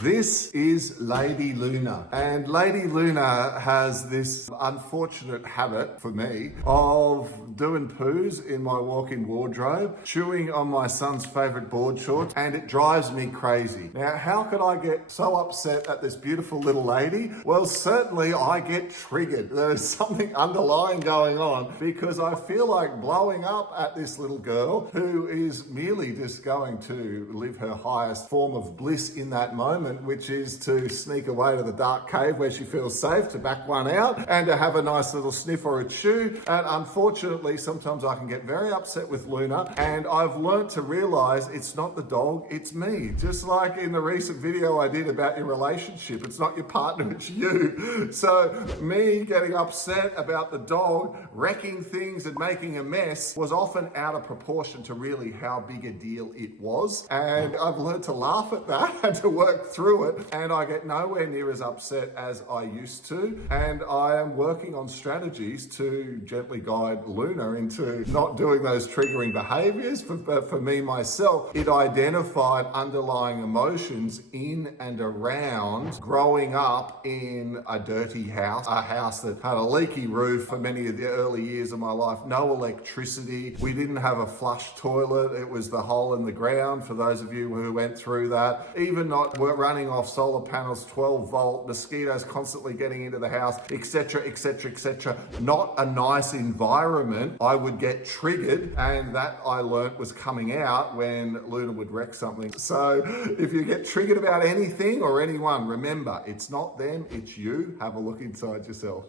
This is Lady Luna, and Lady Luna has this unfortunate habit for me of doing poos in my walk-in wardrobe, chewing on my son's favorite board shorts, and it drives me crazy. Now, how could I get so upset at this beautiful little lady? Well, certainly I get triggered. There's something underlying going on because I feel like blowing up at this little girl who is merely just going to live her highest form of bliss in that moment, which is to sneak away to the dark cave where she feels safe, to back one out and to have a nice little sniff or a chew. And unfortunately, sometimes I can get very upset with Luna, and I've learnt to realize it's not the dog, it's me. Just like in the recent video I did about your relationship, it's not your partner, it's you. So me getting upset about the dog wrecking things and making a mess was often out of proportion to really how big a deal it was. And I've learned to laugh at that and to work through it, and I get nowhere near as upset as I used to. And I am working on strategies to gently guide Luna into not doing those triggering behaviors. For me, myself, it identified underlying emotions in and around growing up in a dirty house, a house that had a leaky roof for many of the early years of my life, no electricity. We didn't have a flush toilet. It was the hole in the ground, for those of you who went through that. Even not running off solar panels, 12 volt, mosquitoes constantly getting into the house, etc., etc., etc. Not a nice environment. I would get triggered, and that I learnt was coming out when Luna would wreck something. So if you get triggered about anything or anyone, remember, it's not them, it's you. Have a look inside yourself.